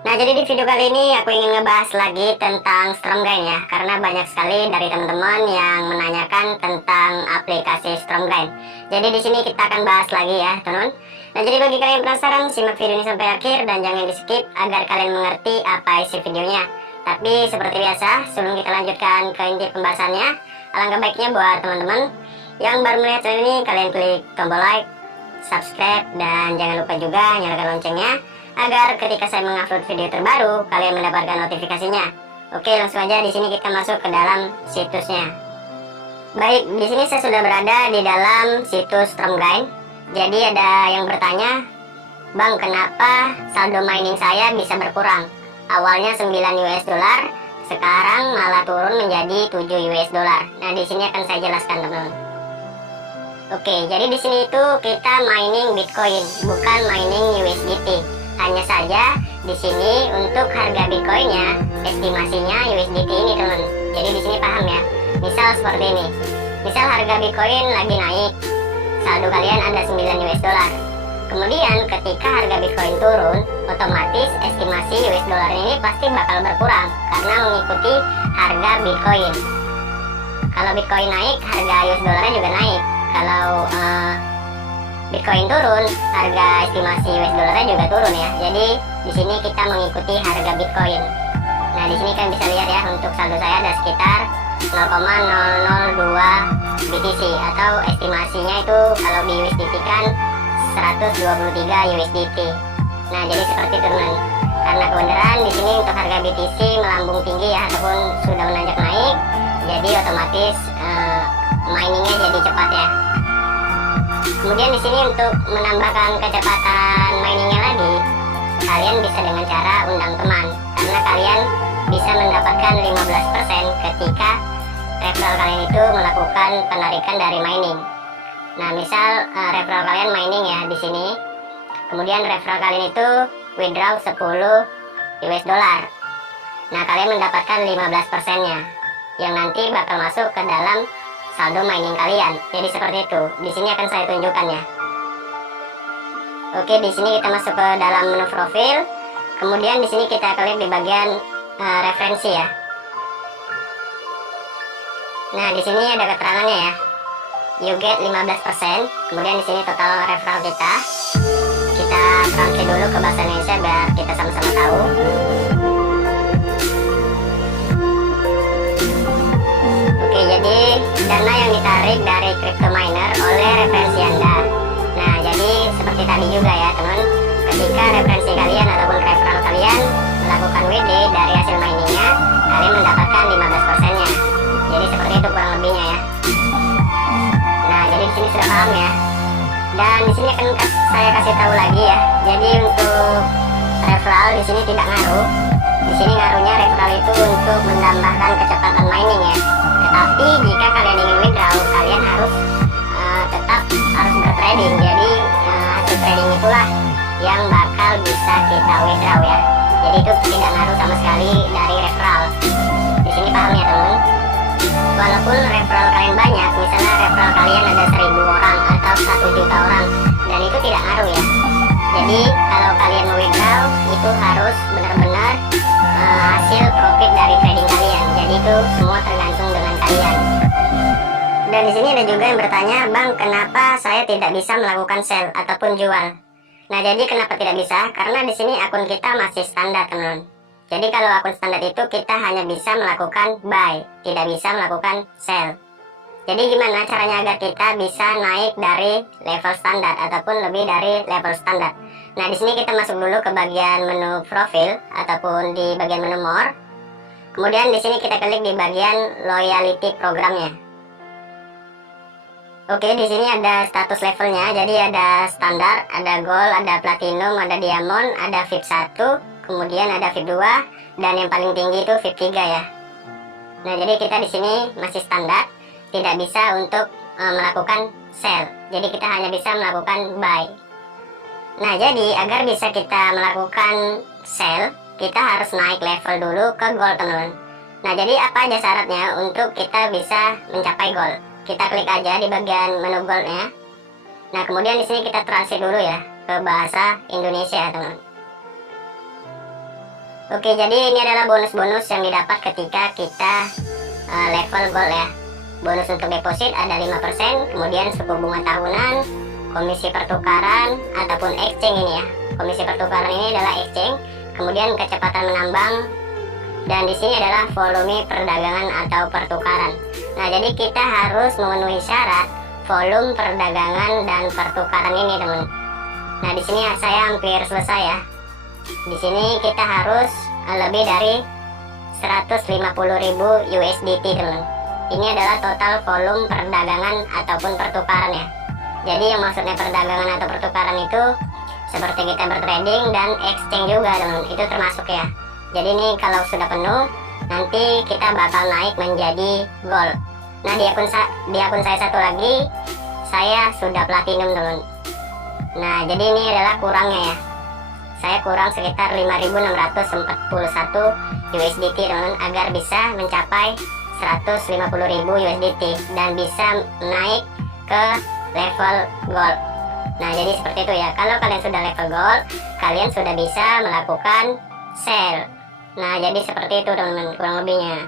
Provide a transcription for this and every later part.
Nah, jadi di video kali ini aku ingin ngebahas lagi tentang Stromgain ya, karena banyak sekali dari teman-teman yang menanyakan tentang aplikasi Stromgain. Jadi di sini kita akan bahas lagi ya, teman-teman. Nah, jadi bagi kalian yang penasaran, simak video ini sampai akhir dan jangan di-skip agar kalian mengerti apa isi videonya. Tapi seperti biasa, sebelum kita lanjutkan ke inti pembahasannya, alangkah baiknya buat teman-teman yang baru melihat channel ini, kalian klik tombol like, subscribe, dan jangan lupa juga nyalakan loncengnya agar ketika saya mengupload video terbaru kalian mendapatkan notifikasinya. Oke, langsung aja di sini kita masuk ke dalam situsnya. Baik, di sini saya sudah berada di dalam situs Stromgain. Jadi ada yang bertanya, "Bang, kenapa saldo mining saya bisa berkurang? Awalnya 9 US dollar, sekarang malah turun menjadi 7 US dollar." Nah, di sini akan saya jelaskan, teman-teman. Oke, jadi di sini itu kita mining Bitcoin, bukan mining USDT. Hanya saja di sini untuk harga Bitcoinnya, estimasinya USDT ini, teman. Jadi di sini paham ya. Misal seperti ini. Misal harga Bitcoin lagi naik, saldo kalian ada 9 US dollar. Kemudian ketika harga Bitcoin turun, otomatis estimasi US dollar ini pasti bakal berkurang karena mengikuti harga Bitcoin. Kalau Bitcoin naik, harga US dollarnya juga naik. Kalau Bitcoin turun, harga estimasi US dollarnya juga turun ya. Jadi di sini kita mengikuti harga Bitcoin. Nah, di sini kalian bisa lihat ya, untuk saldo saya ada sekitar 0,002 BTC atau estimasinya itu kalau di USDT kan 123 USDT. Nah, jadi seperti itu, teman. Karena kebenaran di sini untuk harga BTC melambung tinggi ya, ataupun sudah menanjak naik, jadi otomatis miningnya jadi cepat ya. Kemudian di sini untuk menambahkan kecepatan miningnya lagi, kalian bisa dengan cara undang teman, karena kalian bisa mendapatkan 15% ketika referral kalian itu melakukan penarikan dari mining. Nah, misal referral kalian mining ya di sini, kemudian referral kalian itu withdraw 10 US dollar. Nah, kalian mendapatkan 15%-nya yang nanti bakal masuk ke dalam saldo mining kalian. Jadi seperti itu. Di sini akan saya tunjukkan ya. Oke, di sini kita masuk ke dalam menu profil. Kemudian di sini kita klik di bagian referensi ya. Nah, di sini ada keterangannya ya. You get 15%. Kemudian di sini total referral kita. Kita translate dulu ke bahasa Indonesia biar kita sama-sama tahu. Jadi dana yang ditarik dari crypto miner oleh referensi Anda. Nah, jadi seperti tadi juga ya, teman. Ketika referensi kalian ataupun referral kalian melakukan WD dari hasil miningnya, kalian mendapatkan 15%-nya. Jadi seperti itu kurang lebihnya ya. Nah, jadi di sini sudah paham ya. Dan di sini akan saya kasih tahu lagi ya. Jadi untuk referral di sini tidak ngaruh. Di sini ngaruhnya referral itu untuk menambahkan kecepatan mining ya. Tapi jika kalian ingin withdraw, kalian harus tetap harus bertrading. Jadi hasil trading itulah yang bakal bisa kita withdraw ya. Jadi itu tidak ngaruh sama sekali dari referral. Di sini paham ya, teman. Walaupun referral kalian banyak, misalnya referral kalian ada 1000 orang atau 1 juta orang, dan itu tidak ngaruh ya. Jadi kalau kalian mau withdraw, itu harus benar-benar hasil profit dari trading kalian. Jadi itu semua tergantung dengan kalian. Dan di sini ada juga yang bertanya, "Bang, kenapa saya tidak bisa melakukan sell ataupun jual?" Nah, jadi kenapa tidak bisa? Karena di sini akun kita masih standar, teman. Jadi kalau akun standar itu kita hanya bisa melakukan buy, tidak bisa melakukan sell. Jadi gimana caranya agar kita bisa naik dari level standar ataupun lebih dari level standar? Nah, di sini kita masuk dulu ke bagian menu profil ataupun di bagian menu more. Kemudian di sini kita klik di bagian loyalty programnya. Oke, di sini ada status levelnya. Jadi ada standar, ada gold, ada platinum, ada diamond, ada VIP 1, kemudian ada VIP 2, dan yang paling tinggi itu VIP 3 ya. Nah, jadi kita di sini masih standar, tidak bisa untuk melakukan sell. Jadi kita hanya bisa melakukan buy. Nah, jadi agar bisa kita melakukan sell, kita harus naik level dulu ke gold, teman-teman. Nah, jadi apa aja syaratnya untuk kita bisa mencapai gold? Kita klik aja di bagian menu goldnya. Nah, kemudian di sini kita translate dulu ya ke bahasa Indonesia, teman. Oke, jadi ini adalah bonus-bonus yang didapat ketika kita level gold ya. Bonus untuk deposit ada 5%, kemudian suku bunga tahunan, komisi pertukaran ataupun exchange ini ya. Komisi pertukaran ini adalah exchange, kemudian kecepatan menambang, dan di sini adalah volume perdagangan atau pertukaran. Nah, jadi kita harus memenuhi syarat volume perdagangan dan pertukaran ini, teman. Nah, di sini saya hampir selesai ya. Di sini kita harus lebih dari 150.000 USDT, teman. Ini adalah total volume perdagangan ataupun pertukaran ya. Jadi yang maksudnya perdagangan atau pertukaran itu seperti kita bertrading dan exchange juga, teman. Itu termasuk ya. Jadi ini kalau sudah penuh, nanti kita bakal naik menjadi gold. Nah, di akun saya satu lagi, saya sudah platinum, teman. Nah, jadi ini adalah kurangnya ya. Saya kurang sekitar 5.641 USDT, teman, agar bisa mencapai 150.000 USDT dan bisa naik ke level gold. Nah, jadi seperti itu ya. Kalau kalian sudah level gold, kalian sudah bisa melakukan sell. Nah, jadi seperti itu, teman-teman, kurang lebihnya.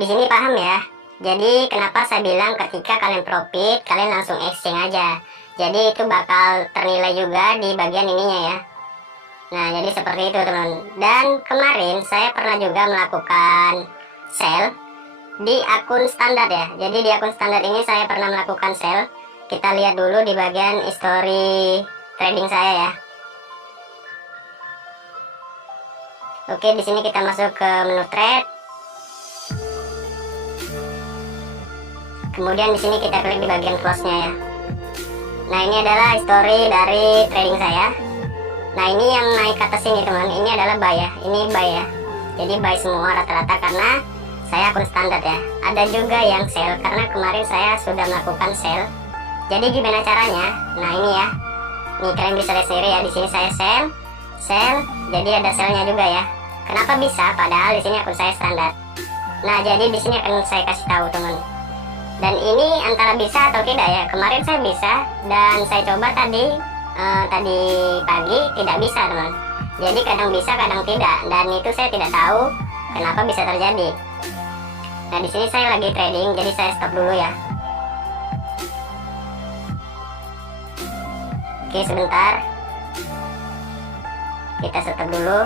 Di sini paham ya? Jadi kenapa saya bilang ketika kalian profit, kalian langsung exchange aja. Jadi itu bakal ternilai juga di bagian ininya ya. Nah, jadi seperti itu, teman. Dan kemarin saya pernah juga melakukan sell di akun standar ya. Jadi di akun standar ini saya pernah melakukan sell. Kita lihat dulu di bagian history trading saya ya. Oke, di sini kita masuk ke menu trade. Kemudian di sini kita klik di bagian close-nya ya. Nah, ini adalah history dari trading saya. Nah, ini yang naik ke atas ini, teman. Ini adalah buy ya. Ini buy ya. Jadi buy semua rata-rata karena saya akun standar ya. Ada juga yang sell karena kemarin saya sudah melakukan sell. Jadi gimana caranya? Nah, ini ya. Nih, kalian bisa lihat sendiri ya. Di sini saya sell. Jadi ada sellnya juga ya. Kenapa bisa? Padahal di sini akun saya standar. Nah, jadi di sini akan saya kasih tahu, teman. Dan ini antara bisa atau tidak ya. Kemarin saya bisa dan saya coba tadi pagi tidak bisa, teman. Jadi kadang bisa, kadang tidak. Dan itu saya tidak tahu kenapa bisa terjadi. Nah, di sini saya lagi trading, jadi saya stop dulu ya. Oke, sebentar. Kita stop dulu.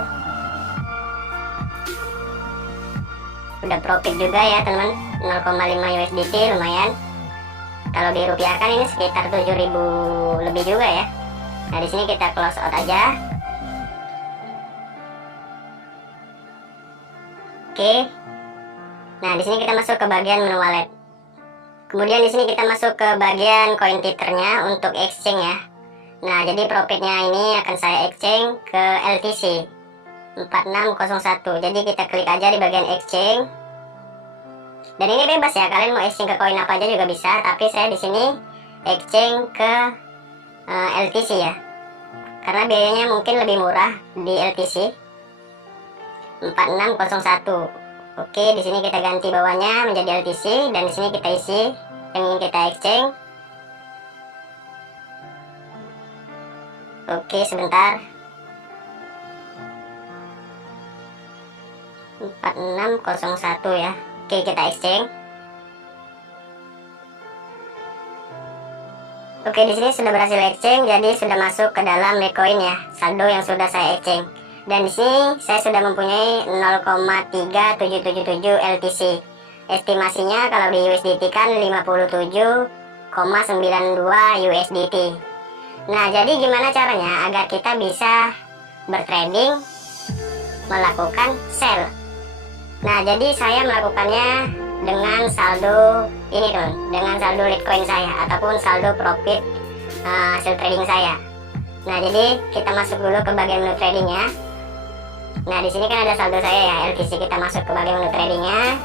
Udah profit juga ya, teman. 0,5 USDT lumayan. Kalau dirupiahkan ini sekitar 7.000 lebih juga ya. Nah, di sini kita close out aja. Oke. Nah, di sini kita masuk ke bagian menu wallet. Kemudian di sini kita masuk ke bagian coin titernya untuk exchange ya. Nah, jadi profitnya ini akan saya exchange ke LTC 4601. Jadi kita klik aja di bagian exchange. Dan ini bebas ya, kalian mau exchange ke koin apa aja juga bisa. Tapi saya di sini exchange ke LTC ya, karena biayanya mungkin lebih murah di LTC 4601. Oke, di sini kita ganti bawahnya menjadi LTC dan di sini kita isi yang ingin kita exchange. Oke, sebentar. 4601 ya. Oke, kita exchange. Oke, di sini sudah berhasil exchange, jadi sudah masuk ke dalam Litecoin ya, saldo yang sudah saya exchange. Dan di sini saya sudah mempunyai 0,3777 LTC. Estimasinya kalau di USDT kan 57,92 USDT. Nah, jadi gimana caranya agar kita bisa bertrading melakukan sell? Nah, jadi saya melakukannya dengan saldo ini, teman, dengan saldo Litecoin saya ataupun saldo profit hasil trading saya. Nah, jadi kita masuk dulu ke bagian menu tradingnya. Nah, di sini kan ada saldo saya ya, LTC. Kita masuk ke bagian menu tradingnya.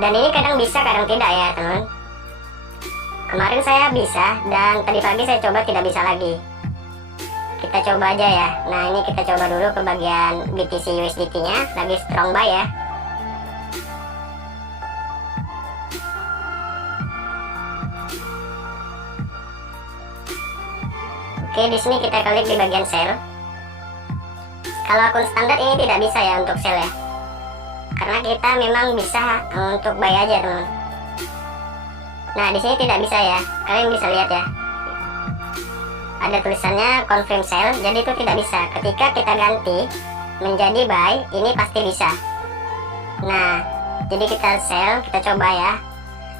Dan ini kadang bisa, kadang tidak ya, teman. Kemarin saya bisa dan tadi pagi saya coba tidak bisa lagi. Kita coba aja ya. Nah, ini kita coba dulu ke bagian BTC USDT nya, lagi strong buy ya. Oke, di sini kita klik di bagian sell. Kalau akun standar ini tidak bisa ya untuk sell ya, karena kita memang bisa untuk buy aja teman. Nah di sini tidak bisa ya, kalian bisa lihat ya, ada tulisannya confirm sell, jadi itu tidak bisa. Ketika kita ganti menjadi buy, ini pasti bisa. Nah jadi kita sell, kita coba ya,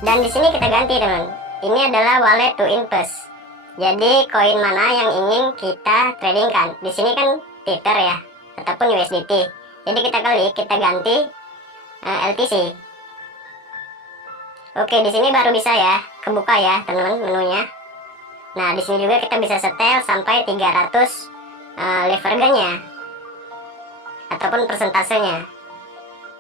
dan di sini kita ganti teman. Ini adalah wallet to invest. Jadi koin mana yang ingin kita tradingkan? Di sini kan Tether ya, ataupun USDT. Jadi kita klik, kita ganti LTC. Oke, di sini baru bisa ya, kebuka ya teman-teman menunya. Nah di sini juga kita bisa setel sampai 300 leveragenya ataupun persentasenya.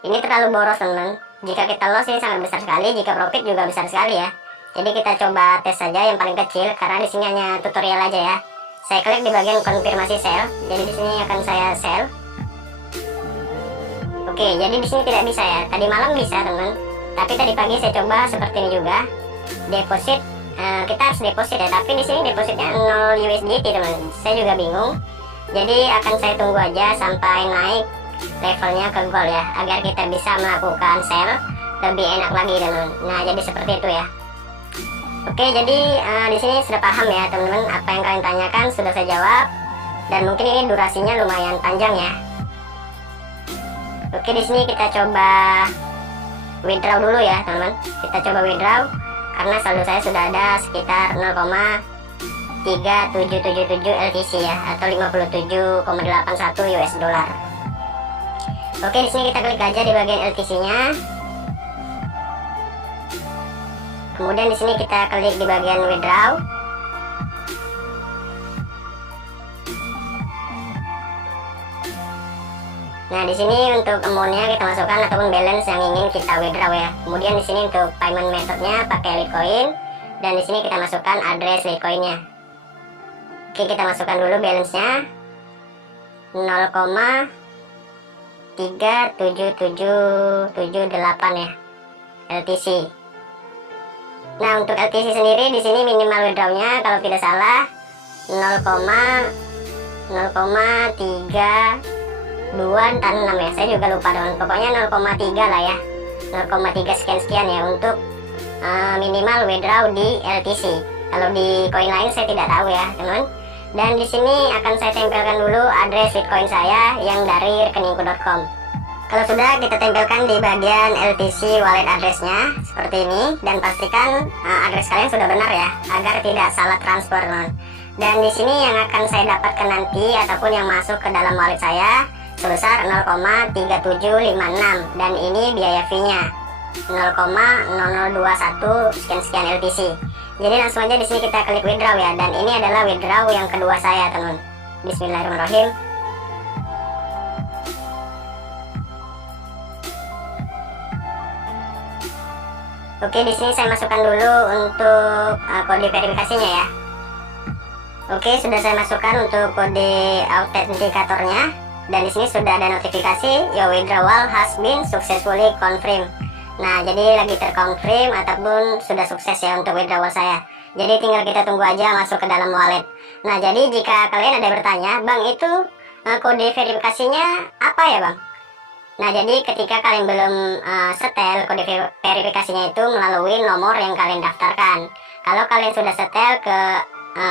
Ini terlalu boros teman. Jika kita loss ini sangat besar sekali, jika profit juga besar sekali ya. Jadi kita coba tes saja yang paling kecil, karena di sini hanya tutorial aja ya. Saya klik di bagian konfirmasi sell. Jadi di sini akan saya sell. Oke, jadi di sini tidak bisa ya. Tadi malam bisa teman, tapi tadi pagi saya coba seperti ini juga. Deposit, kita harus deposit ya. Tapi di sini depositnya 0 USDT teman. Saya juga bingung. Jadi akan saya tunggu aja sampai naik levelnya ke gold ya, agar kita bisa melakukan sell lebih enak lagi teman. Nah jadi seperti itu ya. Oke, jadi di sini sudah paham ya teman-teman, apa yang kalian tanyakan sudah saya jawab, dan mungkin ini durasinya lumayan panjang ya. Oke, di sini kita coba withdraw dulu ya teman-teman. Kita coba withdraw karena saldo saya sudah ada sekitar 0,3777 LTC ya, atau 57,81 US dollar. Oke, di sini kita klik aja di bagian LTC-nya. Kemudian di sini kita klik di bagian withdraw. Nah, di sini untuk amount-nya kita masukkan ataupun balance yang ingin kita withdraw ya. Kemudian di sini untuk payment method-nya pakai Litecoin, dan di sini kita masukkan address Litecoin-nya. Oke, kita masukkan dulu balance-nya 0,37778 ya LTC. Nah, untuk LTC sendiri di sini minimal withdraw-nya kalau tidak salah 0,326 ya. Saya juga lupa teman. Pokoknya 0,3 lah ya. 0,3 sekian-sekian ya untuk minimal withdraw di LTC. Kalau di koin lain saya tidak tahu ya, teman. Dan di sini akan saya tempelkan dulu address Bitcoin saya yang dari rekeningku.com. Kalau sudah, kita tempelkan di bagian LTC wallet addressnya seperti ini, dan pastikan address kalian sudah benar ya, agar tidak salah transfer teman. Dan di sini yang akan saya dapatkan nanti ataupun yang masuk ke dalam wallet saya sebesar 0,3756, dan ini biaya fee-nya 0,0021 sekian-sekian LTC. Jadi langsung aja di sini kita klik withdraw ya, dan ini adalah withdraw yang kedua saya teman. Bismillahirrahmanirrahim. Oke, di sini saya masukkan dulu untuk kode verifikasinya ya. Oke, sudah saya masukkan untuk kode autentikatornya, dan di sini sudah ada notifikasi your withdrawal has been successfully confirmed. Nah, jadi lagi terkonfirm ataupun sudah sukses ya untuk withdrawal saya. Jadi tinggal kita tunggu aja masuk ke dalam wallet. Nah, jadi jika kalian ada bertanya, Bang, itu kode verifikasinya apa ya, Bang? Nah, jadi ketika kalian belum setel, kode verifikasinya itu melalui nomor yang kalian daftarkan. Kalau kalian sudah setel ke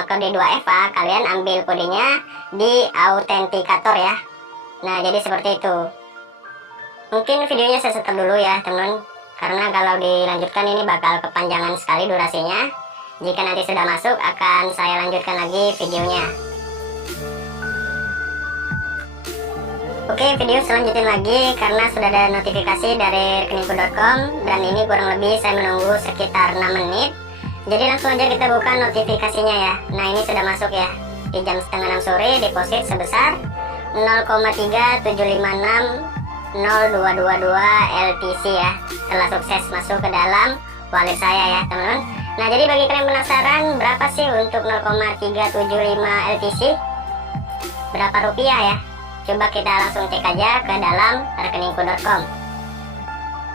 kode 2FA, kalian ambil kodenya di autentikator ya. Nah, jadi seperti itu. Mungkin videonya saya setel dulu ya, teman. Karena kalau dilanjutkan ini bakal kepanjangan sekali durasinya. Jika nanti sudah masuk, akan saya lanjutkan lagi videonya. Oke, video selanjutnya lagi karena sudah ada notifikasi dari rekeningku.com, dan ini kurang lebih saya menunggu sekitar 6 menit. Jadi langsung aja kita buka notifikasinya ya. Nah, ini sudah masuk ya. Di jam setengah 6 sore, deposit sebesar 0,3760222 LTC ya, telah sukses masuk ke dalam wallet saya ya teman-teman. Nah, jadi bagi kalian penasaran berapa sih untuk 0,375 LTC, berapa rupiah ya, coba kita langsung cek aja ke dalam rekeningku.com.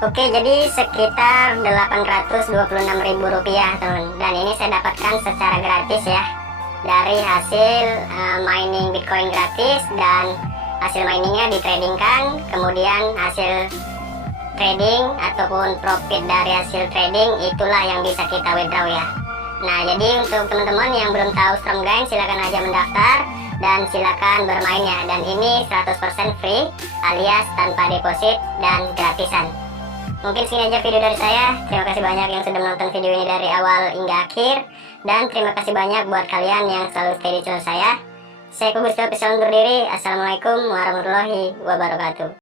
Oke, jadi sekitar 826.000 rupiah teman, dan ini saya dapatkan secara gratis ya, dari hasil mining Bitcoin gratis dan hasil miningnya ditradingkan, kemudian hasil trading ataupun profit dari hasil trading itulah yang bisa kita withdraw ya. Nah, jadi untuk teman-teman yang belum tahu Stormgrind, silakan aja mendaftar dan silakan bermainnya. Dan ini 100% free alias tanpa deposit dan gratisan. Mungkin segini aja video dari saya. Terima kasih banyak yang sudah menonton video ini dari awal hingga akhir. Dan terima kasih banyak buat kalian yang selalu stay di channel saya. Saya Kugus Official undur diri. Assalamualaikum warahmatullahi wabarakatuh.